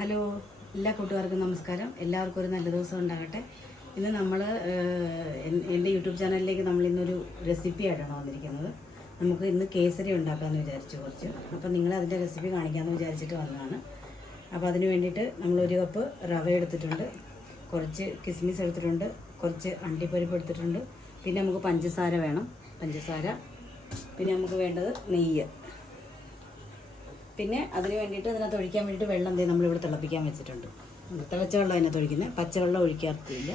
Hello, എല്ലാ കൂട്ടുകാർക്കും നമസ്കാരം. എല്ലാവർക്കും ഒരു നല്ല ദിവസം ഉണ്ടാകട്ടെ. ഇന്ന് നമ്മൾ എൻ്റെ യൂട്യൂബ് ചാനലിലേക്ക് നമ്മൾ ഇന്നൊരു റെസിപ്പി ആയിട്ടാണ് വന്നിരിക്കുന്നത്. നമുക്ക് ഇന്ന് കേസരി ഉണ്ടാക്കാമെന്ന് വിചാരിച്ചു കുറച്ച്. അപ്പോൾ നിങ്ങൾ അതിൻ്റെ റെസിപ്പി കാണിക്കാമെന്ന് വിചാരിച്ചിട്ട് വന്നതാണ്. അപ്പോൾ അതിന് വേണ്ടിയിട്ട് നമ്മൾ 1 കപ്പ് റവ എടുത്തിട്ടുണ്ട്, കുറച്ച് കിസ്മിസ് എടുത്തിട്ടുണ്ട്, കുറച്ച് അണ്ടിപ്പരിപ്പ് എടുത്തിട്ടുണ്ട്, പിന്നെ നമുക്ക് പഞ്ചസാര വേണം, പിന്നെ നമുക്ക് വേണ്ടത് നെയ്യ്. പിന്നെ അതിന് വേണ്ടിയിട്ട് ഇതിനകത്ത് ഒഴിക്കാൻ വേണ്ടിയിട്ട് വെള്ളം നമ്മളിവിടെ തിളപ്പിക്കാൻ വെച്ചിട്ടുണ്ട്. തിളച്ച വെള്ളം അതിനകത്ത് ഒഴിക്കുന്നത്, പച്ചവെള്ളം ഒഴിക്കാറില്ല,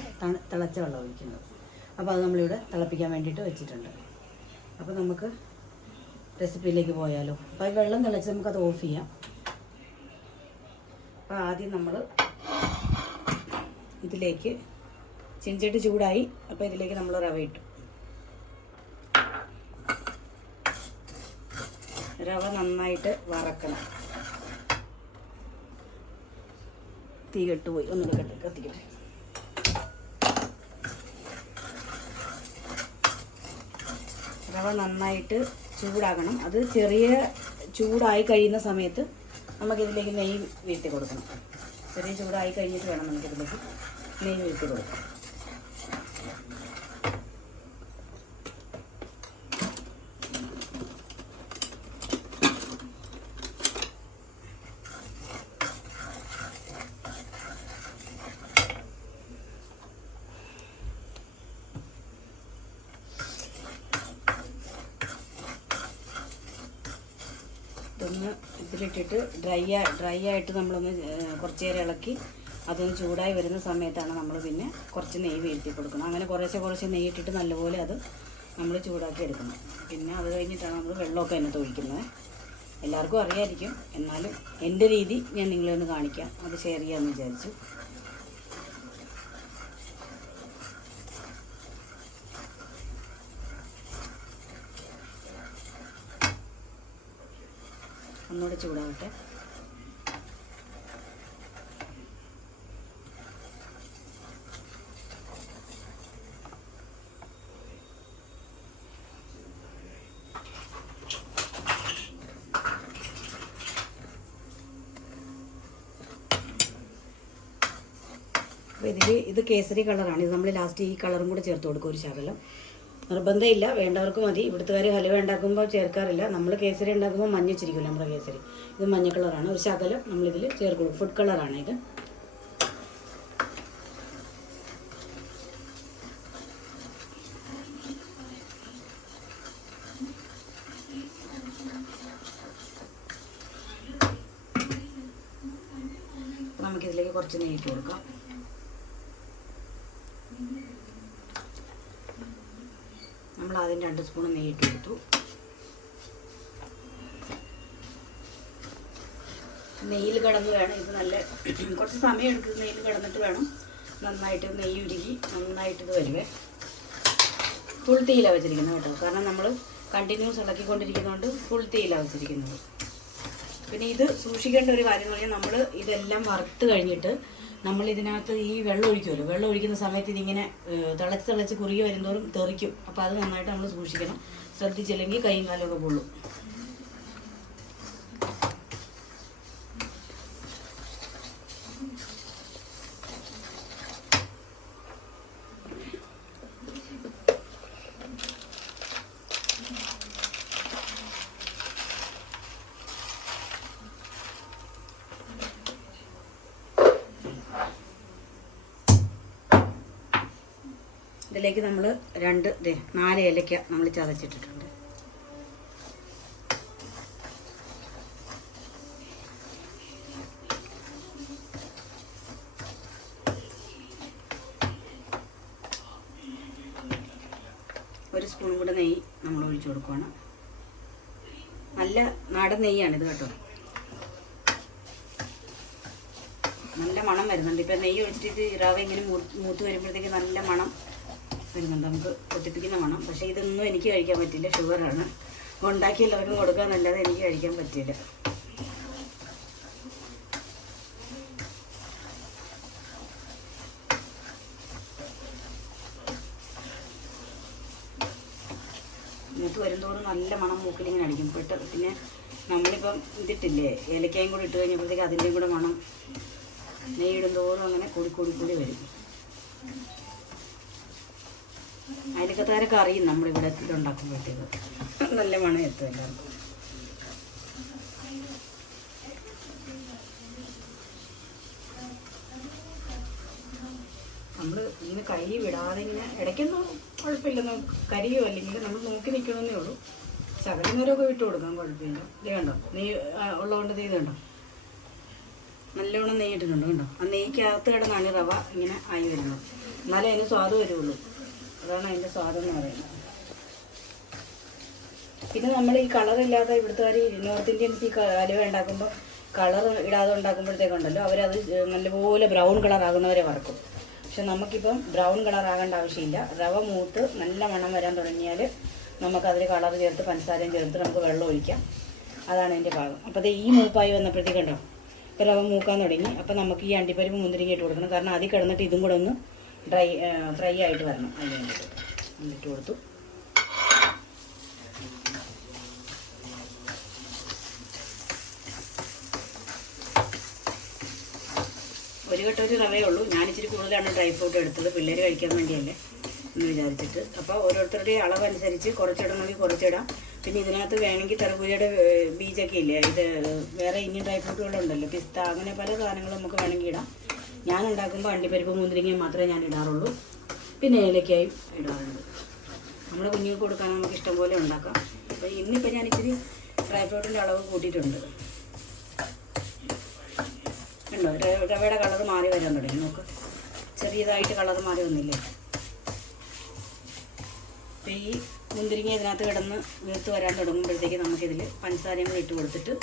തിളച്ച വെള്ളം ഒഴിക്കുന്നത്. അപ്പോൾ അത് നമ്മളിവിടെ തിളപ്പിക്കാൻ വേണ്ടിയിട്ട് വെച്ചിട്ടുണ്ട്. അപ്പോൾ നമുക്ക് റെസിപ്പിയിലേക്ക് പോയാലോ. അപ്പോൾ ഈ വെള്ളം തിളച്ച് നമുക്കത് ഓഫ് ചെയ്യാം. അപ്പോൾ ആദ്യം നമ്മൾ ഇതിലേക്ക് ചീനച്ചട്ടി ചൂടായി. അപ്പോൾ ഇതിലേക്ക് നമ്മൾ റവ ഇട്ടു. റവ നന്നായിട്ട് വറക്കണം. തീ കെട്ടുപോയി, ഒന്ന് കത്തിക്കട്ടെ. റവ നന്നായിട്ട് ചൂടാകണം. അത് ചെറിയ ചൂടായി കഴിയുന്ന സമയത്ത് നമുക്കിതിലേക്ക് നെയ്യ് വീഴ്ത്തി കൊടുക്കണം. ചെറിയ ചൂടായി കഴിഞ്ഞിട്ട് വേണം നമുക്കിതിലേക്ക് നെയ്യ് വീഴ്ത്തി കൊടുക്കാം. ഇതൊന്ന് ഇതിലിട്ടിട്ട് ഡ്രൈ ആയിട്ട് നമ്മളൊന്ന് കുറച്ച് നേരം ഇളക്കി അതൊന്ന് ചൂടായി വരുന്ന സമയത്താണ് നമ്മൾ പിന്നെ കുറച്ച് നെയ്യ് വീഴ്ത്തി കൊടുക്കണം. അങ്ങനെ കുറച്ച് നെയ്യ് ഇട്ടിട്ട് നല്ലപോലെ അത് നമ്മൾ ചൂടാക്കി എടുക്കണം. പിന്നെ അത് കഴിഞ്ഞിട്ടാണ് നമ്മൾ വെള്ളമൊക്കെ അതിനകത്ത് ഒഴിക്കുന്നത്. എല്ലാവർക്കും അറിയാമായിരിക്കും, എന്നാലും എൻ്റെ രീതി ഞാൻ നിങ്ങളെ ഒന്ന് കാണിക്കാം, അത് ഷെയർ ചെയ്യാമെന്ന് വിചാരിച്ചു. ഒന്നുകൂടെ ചൂടാവട്ടെ. അപ്പോൾ ഇത് കേസരി കളറാണ്. ഇത് നമ്മൾ ലാസ്റ്റ് ഈ കളറും കൂടെ ചേർത്ത് കൊടുക്കും, ഒരു ശകലം. നിർബന്ധമില്ല, വേണ്ടവർക്ക് മതി. ഇവിടുത്തുകാർ ഹലുവ ഉണ്ടാക്കുമ്പോൾ ചേർക്കാറില്ല. നമ്മൾ കേസരി ഉണ്ടാക്കുമ്പോൾ മഞ്ഞ വെച്ചിരിക്കില്ല നമ്മുടെ കേസരി. ഇത് മഞ്ഞ കളറാണ്. ഒരു ശകലം നമ്മളിതിൽ ചേർക്കും. ഫുഡ് കളറാണ് ഇത്. നമുക്കിതിലേക്ക് കുറച്ച് നെയ്യ് ഇട്ട് കൊടുക്കാം. നമ്മൾ ആദ്യം 2 സ്പൂൺ നെയ്യ് ഇട്ട് കൊടുത്തു. നെയ്യിൽ കിടന്ന് വേണം ഇത്, നല്ല കുറച്ച് സമയം എടുക്കുന്നത്. നെയ്യിൽ കിടന്നിട്ട് വേണം നന്നായിട്ട് നെയ്യ് ഉരുകി നന്നായിട്ട് ഇത് വരുവേ. ഫുൾ തീയിലാണ് വെച്ചിരിക്കുന്നത് കേട്ടോ, കാരണം നമ്മൾ കണ്ടിന്യൂസ് ഇളക്കിക്കൊണ്ടിരിക്കുന്നതുകൊണ്ട് ഫുൾ തീയിലാണ് വെച്ചിരിക്കുന്നത്. പിന്നെ ഇത് സൂക്ഷിക്കേണ്ട ഒരു കാര്യം എന്ന് പറഞ്ഞാൽ, നമ്മൾ ഇതെല്ലാം വറുത്ത് കഴിഞ്ഞിട്ട് നമ്മൾ ഇതിനകത്ത് ഈ വെള്ളം ഒഴിക്കുമല്ലോ. വെള്ളം ഒഴിക്കുന്ന സമയത്ത് ഇതിങ്ങനെ തിളച്ച് കുറുകി വരുന്നതോറും തെറിക്കും. അപ്പോൾ അത് നന്നായിട്ട് നമ്മൾ സൂക്ഷിക്കണം. ശ്രദ്ധിച്ചില്ലെങ്കിൽ കൈയും കാലമൊക്കെ പൊള്ളും. ഇതിലേക്ക് നമ്മൾ 4 ഏലക്ക നമ്മൾ ചതച്ചിട്ടിട്ടുണ്ട്. ഒരു സ്പൂൺ കൂടെ നെയ്യ് നമ്മൾ ഒഴിച്ചു കൊടുക്കുകയാണ്. നല്ല നാടൻ നെയ്യാണിത് കേട്ടോ. നല്ല മണം വരുന്നുണ്ട്. ഇപ്പം നെയ്യ് ഒഴിച്ചിട്ട് റവ ഇങ്ങനെ മൂത്ത് വരുമ്പോഴത്തേക്ക് നല്ല മണം വരുന്നുണ്ട്, നമുക്ക് പൊട്ടിപ്പിക്കുന്ന മണം. പക്ഷേ ഇതൊന്നും എനിക്ക് കഴിക്കാൻ പറ്റില്ല, ഷുഗറാണ്. ഉണ്ടാക്കി എല്ലാവർക്കും കൊടുക്കാമെന്നല്ലാതെ എനിക്ക് കഴിക്കാൻ പറ്റില്ല. മൂത്ത് വരുന്നതോട് നല്ല മണം മൂക്കിലിങ്ങനെ അടിക്കും. പിന്നെ നമ്മളിപ്പം ഇതിട്ടില്ലേ, ഏലക്കായും കൂടി ഇട്ട് കഴിഞ്ഞപ്പോഴത്തേക്ക് അതിൻ്റെയും കൂടെ മണം നെയ്യിടും തോറും അങ്ങനെ കൂടി വരും. അയലക്കത്താരൊക്കെ അറിയും നമ്മളിവിടെ ഇതുണ്ടാക്കുമ്പോഴത്തേക്ക് നല്ല മണം എത്തും എല്ലാവർക്കും. നമ്മൾ ഇങ്ങനെ കൈ വിടാതെ ഇങ്ങനെ ഇടയ്ക്കൊന്നും കുഴപ്പമില്ലെന്ന് കരിയോ അല്ലെങ്കിൽ നമ്മൾ നോക്കി നിൽക്കണമെന്നേ ഉള്ളൂ. ശകലം നേരമൊക്കെ വിട്ട് കൊടുക്കാം, കുഴപ്പമില്ല. ഇത് കണ്ടോ, നെയ്യ് ഉള്ളതുകൊണ്ട് ഇത് കണ്ടോ നല്ലോണം നെയ്യിട്ടിട്ടുണ്ട് കണ്ടോ. ആ നെയ്ക്കകത്ത് കിടന്നാണ് റവ ഇങ്ങനെ ആയി വരുന്നത്, എന്നാലേ അതിന് സ്വാദ് വരുള്ളൂ. അതാണ് അതിൻ്റെ സ്വാദം എന്ന് പറയുന്നത്. പിന്നെ നമ്മൾ ഈ കളറില്ലാതെ ഇവിടുത്തെ നോർത്ത് ഇന്ത്യൻസ് ഈ ഹലുവ ഉണ്ടാക്കുമ്പോൾ കളർ ഇടാതെ ഉണ്ടാക്കുമ്പോഴത്തേക്കുണ്ടല്ലോ അവരത് നല്ലപോലെ ബ്രൗൺ കളറാകുന്നവരെ വറക്കും. പക്ഷെ നമുക്കിപ്പം ബ്രൗൺ കളറാകേണ്ട ആവശ്യമില്ല. റവ മൂത്ത് നല്ല മണം വരാൻ തുടങ്ങിയാൽ നമുക്കതിൽ കളർ ചേർത്ത് പഞ്ചസാരയും ചേർത്ത് നമുക്ക് വെള്ളം ഒഴിക്കാം. അതാണ് അതിൻ്റെ ഭാഗം. അപ്പോൾ അത് ഈ മൂപ്പായി വന്നപ്പോഴത്തേക്കുണ്ടോ ഇപ്പോൾ റവ മൂക്കാൻ തുടങ്ങി. അപ്പോൾ നമുക്ക് ഈ അണ്ടിപ്പരിപ്പ് മുന്തിരിങ്ങ ഇട്ട് കൊടുക്കണം. കാരണം അതിൽ കിടന്നിട്ട് ഇതും കൂടെ ഒന്ന് ഫ്രൈ ആയിട്ട് വരണം. അതിന് വേണ്ടിയിട്ട് ഇട്ട് കൊടുത്തു. ഒരു കട്ടൊരു റവയേ ഉള്ളൂ. ഞാനിച്ചിരി കൂടുതലാണ് ഡ്രൈ ഫ്രൂട്ട് എടുത്തത്, പിള്ളേർ കഴിക്കാൻ വേണ്ടിയല്ലേ എന്ന് വിചാരിച്ചിട്ട്. അപ്പോൾ ഓരോരുത്തരുടെ അളവനുസരിച്ച് കുറച്ചിടണമെങ്കിൽ കുറച്ചിടാം. പിന്നെ ഇതിനകത്ത് വേണമെങ്കിൽ തർബൂജയുടെ ബീജൊക്കെ ഇല്ലേ, ഇത് വേറെ ഇനി ഡ്രൈ ഫ്രൂട്ടുകളുണ്ടല്ലോ, പിസ്ത, അങ്ങനെ പല സാധനങ്ങളും നമുക്ക് വേണമെങ്കിൽ ഇടാം. ഞാൻ ഉണ്ടാക്കുമ്പോൾ അണ്ടിപ്പരിപ്പ് മുന്തിരിങ്ങയും മാത്രമേ ഞാൻ ഇടാറുള്ളൂ. പിന്നെ ഏലക്കായും ഇടാറുണ്ട്. നമ്മുടെ കുഞ്ഞുങ്ങൾക്ക് കൊടുക്കാൻ നമുക്ക് ഇഷ്ടംപോലെ ഉണ്ടാക്കാം. അപ്പോൾ ഇന്നിപ്പോൾ ഞാനിച്ചിരി ഡ്രൈ ഫ്രൂട്ടിൻ്റെ അളവ് കൂട്ടിയിട്ടുണ്ട്. ഉണ്ടോ, റവയുടെ കളർ മാറി വരാൻ തുടങ്ങി. നോക്ക്, ചെറിയതായിട്ട് കളർ മാറി വന്നില്ലേ. അപ്പോൾ ഈ മുന്തിരിങ്ങ ഇതിനകത്ത് കിടന്ന് വീർത്ത് വരാൻ തുടങ്ങുമ്പോഴത്തേക്ക് നമുക്കിതിൽ പഞ്ചസാരയും കൂടി ഇട്ട് കൊടുത്തിട്ട്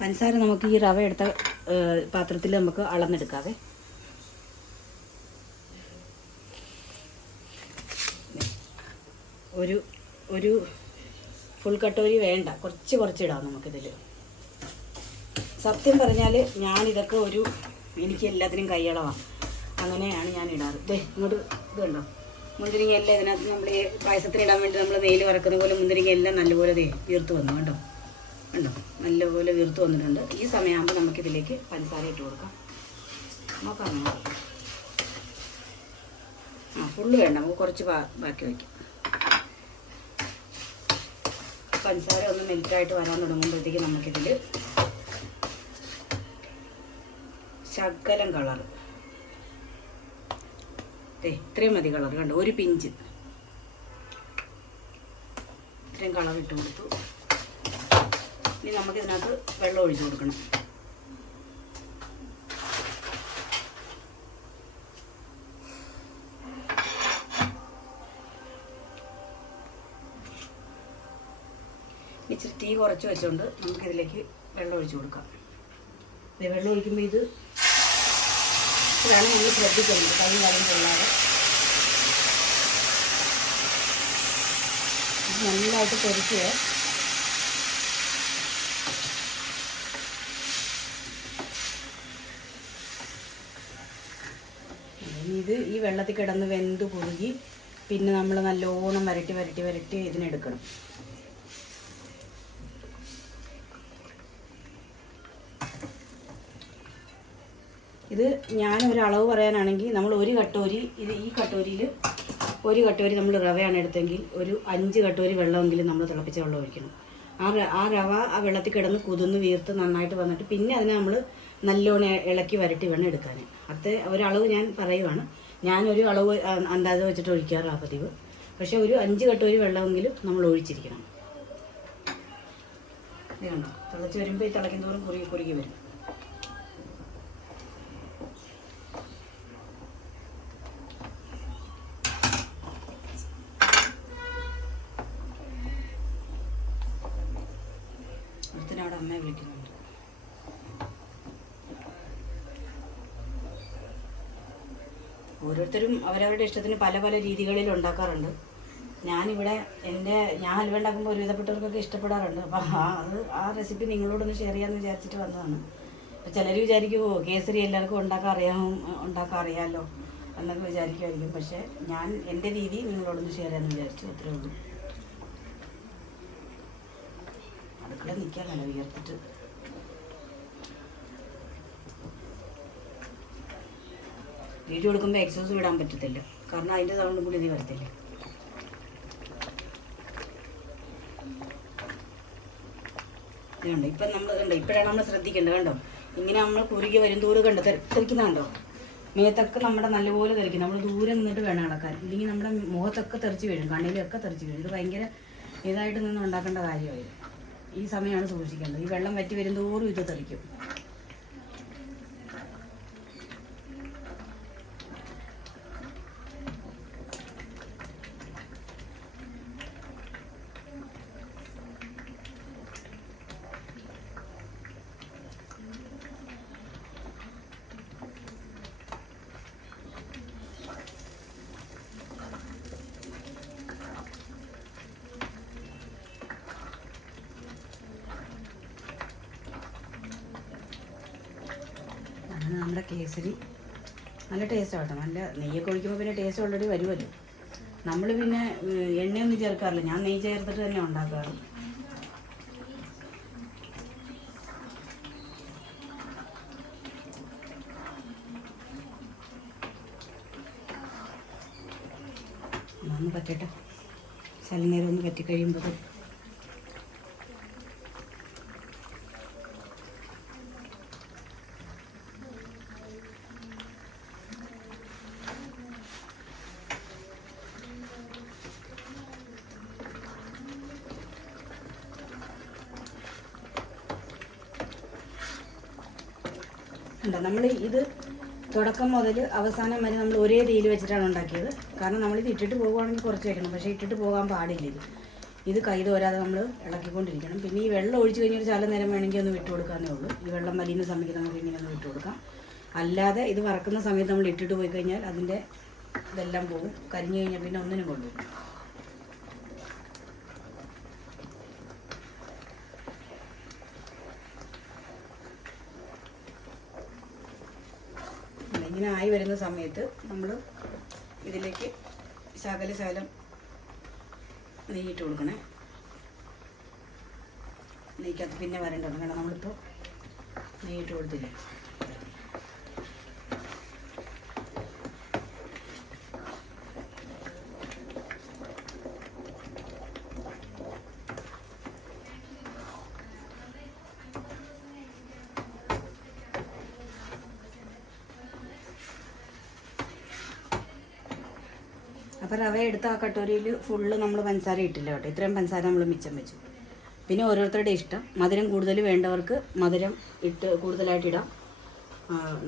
പഞ്ചസാര നമുക്ക് ഈ റവ എടുത്ത പാത്രത്തിൽ നമുക്ക് അളന്നെടുക്കാതെ ഒരു ഫുൾ കട്ടോരി വേണ്ട, കുറച്ചിടാം നമുക്കിതിൽ. സത്യം പറഞ്ഞാൽ ഞാനിതൊക്കെ എനിക്ക് എല്ലാത്തിനും കൈയളവാണ്. അങ്ങനെയാണ് ഞാൻ ഇടാറ്. ഇങ്ങോട്ട് ഇത് കണ്ടോ, മുന്തിരിങ്ങ എല്ലാം ഇതിനകത്ത് നമ്മൾ ഈ പായസത്തിനിടാൻ വേണ്ടി നമ്മൾ നെയ്യിൽ വറക്കുന്ന പോലെ മുന്തിരിങ്ങ എല്ലാം നല്ലപോലെ വീർത്ത് വന്നു കണ്ടോ. നല്ലപോലെ വീർത്ത് വന്നിട്ടുണ്ട്. ഈ സമയമാകുമ്പോൾ നമുക്കിതിലേക്ക് പഞ്ചസാര ഇട്ട് കൊടുക്കാം. നോക്കാം. ഫുള്ള് വേണ്ട, നമുക്ക് കുറച്ച് ബാക്കി വയ്ക്കാം. പഞ്ചസാര ഒന്ന് മെൽറ്റായിട്ട് വരാൻ തുടങ്ങുമ്പോഴത്തേക്ക് നമുക്കിതിൽ ശകലം കളർ, ഇത്രയും മതി കളർ കണ്ടോ, ഒരു പിഞ്ച് ഇത്രയും കളർ ഇട്ട് കൊടുത്തു. ഇനി നമുക്കിതിനകത്ത് വെള്ളം ഒഴിച്ചു കൊടുക്കണം. ഇച്ചിരി തീ കുറച്ച് വെച്ചുകൊണ്ട് നമുക്കിതിലേക്ക് വെള്ളം ഒഴിച്ചു കൊടുക്കാം. വെള്ളം ഒഴിക്കുമ്പോൾ ഇതാണ് നമ്മൾ ശ്രദ്ധിക്കുന്നത്, കൈ കാലം കൊള്ളാതെ നല്ലതായിട്ട് പൊരിക്കുക. ഈ വെള്ളത്തിൽ കിടന്ന് വെന്ത് കുറുകി പിന്നെ നമ്മൾ നല്ലോണം വരട്ടി ഇതിനെടുക്കണം. ഇത് ഞാനൊരളവ് പറയാനാണെങ്കിൽ നമ്മൾ ഈ കട്ടോരിയിൽ ഒരു കട്ടോരി നമ്മൾ റവയാണ് എടുത്തെങ്കിൽ ഒരു 5 കട്ടോരി വെള്ളമെങ്കിലും നമ്മൾ തിളപ്പിച്ച വെള്ളം ഒഴിക്കണം. ആ റവ ആ വെള്ളത്തിൽ കിടന്ന് കുതിർന്ന് വീർത്ത് നന്നായിട്ട് വന്നിട്ട് പിന്നെ അതിനെ നമ്മൾ നല്ലോണം ഇളക്കി വരട്ടി വേണം എടുക്കാൻ. അത് ഒരളവ് ഞാൻ പറയുവാണ്. ഞാനൊരു അളവ് അന്താജ വെച്ചിട്ട് ഒഴിക്കാറാണ് പതിവ്. പക്ഷേ ഒരു 5 കട്ടോരി വെള്ളമെങ്കിലും നമ്മൾ ഒഴിച്ചിരിക്കണം. ഇതാണോ, തിളച്ച് വരുമ്പോൾ ഈ തിളയ്ക്കും തോറും കുറുകി വരും. അടുത്തിനവിടെ അമ്മയെ വിളിക്കുന്നുണ്ട്. ഓരോരുത്തരും അവരവരുടെ ഇഷ്ടത്തിന് പല പല രീതികളിൽ ഉണ്ടാക്കാറുണ്ട്. ഞാനിവിടെ ഞാൻ ഹൽവ ഉണ്ടാക്കുമ്പോൾ ഒരുവിധപ്പെട്ടവർക്കൊക്കെ ഇഷ്ടപ്പെടാറുണ്ട്. അപ്പോൾ ആ റെസിപ്പി നിങ്ങളോടൊന്ന് ഷെയർ ചെയ്യാമെന്ന് വിചാരിച്ചിട്ട് വന്നതാണ്. അപ്പോൾ ചിലർ വിചാരിക്കുമോ കേസരി എല്ലാവർക്കും ഉണ്ടാക്കാൻ അറിയാമല്ലോ എന്നൊക്കെ വിചാരിക്കുമായിരിക്കും. പക്ഷേ ഞാൻ എൻ്റെ രീതി നിങ്ങളോടൊന്ന് ഷെയർ ചെയ്യാമെന്ന് വിചാരിച്ചു, അത്രേ ഉള്ളൂ. അടുക്കള നിൽക്കാൻ നല്ല വിയർത്തിട്ട്. വീഡിയോ എടുക്കുമ്പോൾ എക്സോസ് വിടാൻ പറ്റത്തില്ല, കാരണം അതിൻ്റെ സൗണ്ടും കൂടി ഇത് വരത്തില്ല. ഇതുണ്ട് ഇപ്പം നമ്മൾ കണ്ടോ, ഇപ്പോഴാണ് നമ്മൾ ശ്രദ്ധിക്കേണ്ടത്. കണ്ടോ ഇങ്ങനെ നമ്മൾ കുറുകി വരും ദൂരെ കണ്ടോ തെറിക്കുന്നുണ്ടോ, മേത്തൊക്കെ നമ്മുടെ നല്ലപോലെ തെറിക്കും. നമ്മൾ ദൂരെ നിന്നിട്ട് വേണം ഇളക്കാൻ, ഇല്ലെങ്കിൽ നമ്മുടെ മുഖത്തൊക്കെ തെറിച്ച് വീഴും, കണ്ണിലൊക്കെ തെറിച്ച് വീഴും. ഇത് ഭയങ്കര ഇതായിട്ട് നിന്ന് ഉണ്ടാക്കേണ്ട കാര്യമായി. ഈ സമയമാണ് സൂക്ഷിക്കേണ്ടത്. ഈ വെള്ളം വറ്റി വരും തോറും ഇത് തെറിക്കും. നമ്മുടെ കേസരി നല്ല ടേസ്റ്റ് ആവട്ടെ. നല്ല നെയ്യൊക്കെ ഒഴിക്കുമ്പോൾ പിന്നെ ടേസ്റ്റ് ഓൾറെഡി വരുമല്ലോ. നമ്മൾ പിന്നെ എണ്ണയൊന്നും ചേർക്കാറില്ല, ഞാൻ നെയ്യ് ചേർത്തിട്ട് തന്നെ ഉണ്ടാക്കാറ്. ഒന്ന് പറ്റട്ടെ, ശലനേരം ഒന്ന് പറ്റിക്കഴിയുമ്പോൾ ഉണ്ടോ. നമ്മൾ ഇത് തുടക്കം മുതൽ അവസാനം വരെ നമ്മൾ ഒരേ തീയിൽ വെച്ചിട്ടാണ് ഉണ്ടാക്കിയത്. കാരണം നമ്മളിത് ഇട്ടിട്ട് പോകുകയാണെങ്കിൽ കുറച്ച് വയ്ക്കണം, പക്ഷേ ഇട്ടിട്ട് പോകാൻ പാടില്ല. ഇത് കൈ തോരാതെ നമ്മൾ ഇളക്കിക്കൊണ്ടിരിക്കണം. പിന്നെ ഈ വെള്ളം ഒഴിച്ച് കഴിഞ്ഞൊരു ചാല നേരം വേണമെങ്കിൽ ഒന്ന് വിട്ടു കൊടുക്കാനേ ഉള്ളൂ. ഈ വെള്ളം വലിയുന്ന സമയത്ത് നമുക്ക് ഇങ്ങനെ ഒന്ന് വിട്ടു കൊടുക്കാം. അല്ലാതെ ഇത് വറക്കുന്ന സമയത്ത് നമ്മൾ ഇട്ടിട്ട് പോയി കഴിഞ്ഞാൽ അതിൻ്റെ ഇതെല്ലാം പോകും, കരിഞ്ഞു കഴിഞ്ഞാൽ പിന്നെ ഒന്നിനും കൊണ്ടുപോകും. ഇങ്ങനെ ആയി വരുന്ന സമയത്ത് നമ്മൾ ഇതിലേക്ക് ശകലം നെയ്യിട്ട് കൊടുക്കണേ. നെയ്ക്കകത്ത് പിന്നെ വരേണ്ടതാണ്, കാരണം നമ്മളിപ്പോൾ നെയ്യിട്ട് കൊടുത്തില്ലേ. അപ്പോൾ റവ എടുത്ത് ആ കട്ടോരിയിൽ ഫുള്ള് നമ്മൾ പഞ്ചസാര ഇട്ടില്ല കേട്ടോ. ഇത്രയും പഞ്ചസാര നമ്മൾ മിച്ചം വെച്ചു. പിന്നെ ഓരോരുത്തരുടെ ഇഷ്ടം, മധുരം കൂടുതൽ വേണ്ടവർക്ക് മധുരം കൂടുതലായിട്ട് ഇടാം.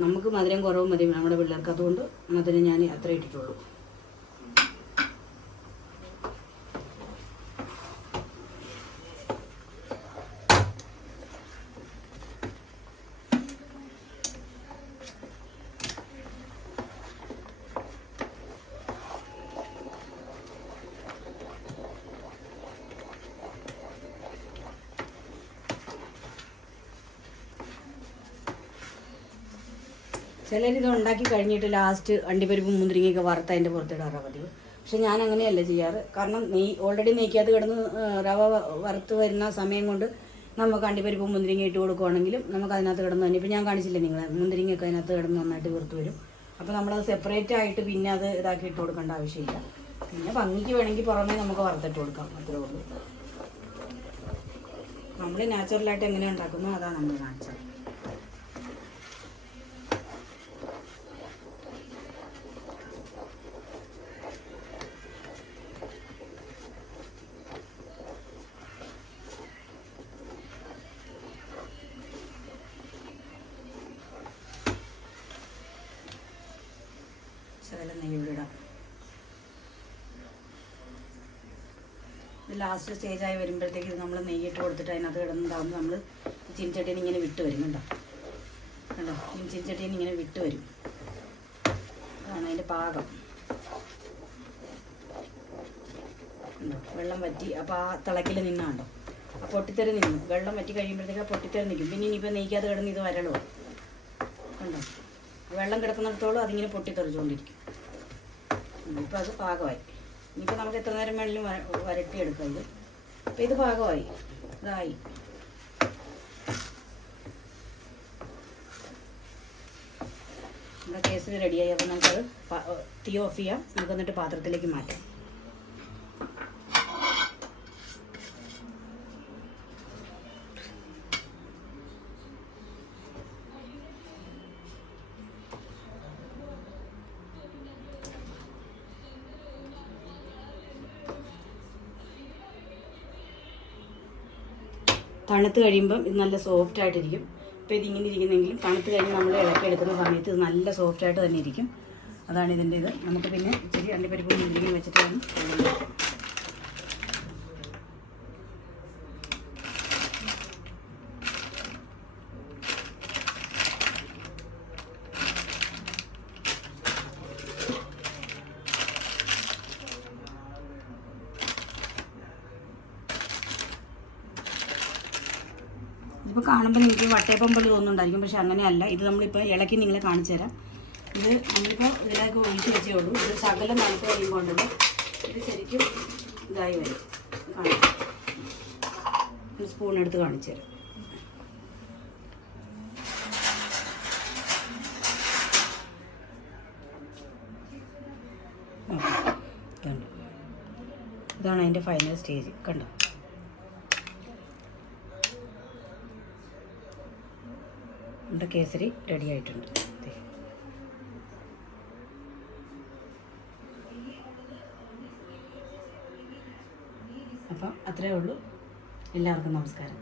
നമുക്ക് മധുരം കുറവ് മതി നമ്മുടെ പിള്ളേർക്ക്, അതുകൊണ്ട് മധുരം ഞാൻ അത്ര ഇട്ടിട്ടുള്ളൂ. ചിലരിത് ഉണ്ടാക്കി കഴിഞ്ഞിട്ട് ലാസ്റ്റ് അണ്ടിപ്പരിപ്പും മുന്തിരിങ്ങയൊക്കെ വറുത്ത് അതിൻ്റെ പുറത്തിടാറാണ് പതിവ്. പക്ഷെ ഞാൻ അങ്ങനെയല്ല ചെയ്യാറ്. കാരണം ഓൾറെഡി നെയ്ക്കകത്ത് കിടന്ന് റവ വറുത്ത് വരുന്ന സമയം കൊണ്ട് നമുക്ക് അണ്ടിപ്പരിപ്പും മുന്തിരിങ്ങ ഇട്ട് കൊടുക്കുകയാണെങ്കിലും നമുക്ക് അതിനകത്ത് കിടന്ന് തന്നെ, ഇപ്പം ഞാൻ കാണിച്ചില്ലേ നിങ്ങൾ, മുന്തിരിങ്ങയൊക്കെ അതിനകത്ത് കിടന്ന് നന്നായിട്ട് വീർത്ത് വരും. അപ്പോൾ നമ്മളത് സെപ്പറേറ്റ് ആയിട്ട് പിന്നെ അത് ഇതാക്കി ഇട്ട് കൊടുക്കേണ്ട ആവശ്യമില്ല. പിന്നെ ഭംഗിക്ക് വേണമെങ്കിൽ പുറമേ നമുക്ക് വറുത്തിട്ട് കൊടുക്കാം, അത്രേ ഉള്ളൂ. നമ്മൾ നാച്ചുറലായിട്ട് എങ്ങനെ ഉണ്ടാക്കുന്നു അതാണ് നമ്മൾ കാണിച്ചത്. ശകലം നെയ്യിടാം. ഇത് ലാസ്റ്റ് സ്റ്റേജായി വരുമ്പോഴത്തേക്ക് ഇത് നമ്മൾ നെയ്യിട്ട് കൊടുത്തിട്ട് അതിനകത്ത് കിടന്നുണ്ടാകുമ്പോൾ നമ്മൾ ചീനിച്ചട്ടീന് ഇങ്ങനെ വിട്ട് വരും. കണ്ടോ ചീനിച്ചട്ടീന് ഇങ്ങനെ വിട്ട് വരും. അതാണ് അതിൻ്റെ പാകം. ഉണ്ടോ വെള്ളം വറ്റി, അപ്പോൾ ആ തിളക്കിൽ നിന്നാണ്ടോ ആ പൊട്ടിത്തെറി നിന്നു. വെള്ളം വറ്റി കഴിയുമ്പോഴത്തേക്ക് ആ പൊട്ടിത്തെറി നിൽക്കും. പിന്നെ ഇനിയിപ്പോൾ നെയ്ക്കകത്ത് കിടന്ന് ഇത് വരളോ. കണ്ടോ വെള്ളം കിടക്കുന്നിടത്തോളം അതിങ്ങനെ പൊട്ടിത്തെറിച്ചുകൊണ്ടിരിക്കും. ഇപ്പം അത് പാകമായി. ഇനിയിപ്പോൾ നമുക്ക് എത്ര നേരം വേണമെങ്കിലും വരട്ടിയെടുക്കാം ഇത്. അപ്പോൾ ഇത് പാകമായി, ഇതായി. നമ്മുടെ കേസരി റെഡിയായി. അപ്പോൾ നമുക്കത് തീ ഓഫ് ചെയ്യാം. നമുക്ക് എന്നിട്ട് പാത്രത്തിലേക്ക് മാറ്റാം. തണുത്ത് കഴിയുമ്പം ഇത് നല്ല സോഫ്റ്റ് ആയിട്ടിരിക്കും. ഇപ്പോൾ ഇതിങ്ങനെ ഇരിക്കുന്നെങ്കിലും തണുത്ത് കഴിഞ്ഞ് നമ്മൾ ഇളക്കിയെടുക്കുന്ന സമയത്ത് ഇത് നല്ല സോഫ്റ്റായിട്ട് തന്നെ ഇരിക്കും. അതാണ് ഇതിൻ്റെ ഇത്. നമുക്ക് പിന്നെ ഇച്ചിരി അണ്ടിപ്പരിപ്പ് മുന്തിരിങ്ങ വെച്ചിട്ടാണ് ഇതിപ്പോൾ കാണുമ്പോൾ നിങ്ങൾക്ക് വട്ടയപ്പം പോലെ തോന്നുന്നുണ്ടായിരിക്കും, പക്ഷെ അങ്ങനെയല്ല. ഇത് നമ്മളിപ്പോൾ ഇളക്കി നിങ്ങളെ കാണിച്ചു തരാം. ഇത് നമ്മളിപ്പോൾ ഇതിലേക്ക് ഒഴിച്ച് വെച്ചേ ഉള്ളൂ. ഇത് ശകലം തണുത്ത് കഴിയുമ്പോൾ ഉണ്ടല്ലോ ഇത് ശരിക്കും ഇതായി വരും. കാണിച്ചു ഒരു സ്പൂൺ എടുത്ത് കാണിച്ചു തരാം. ഇതാണ് അതിൻ്റെ ഫൈനൽ സ്റ്റേജ്. കണ്ടോ? നമ്മുടെ കേസരി റെഡി ആയിട്ടുണ്ട്. അപ്പം അത്രയേ ഉള്ളൂ. എല്ലാവർക്കും നമസ്കാരം.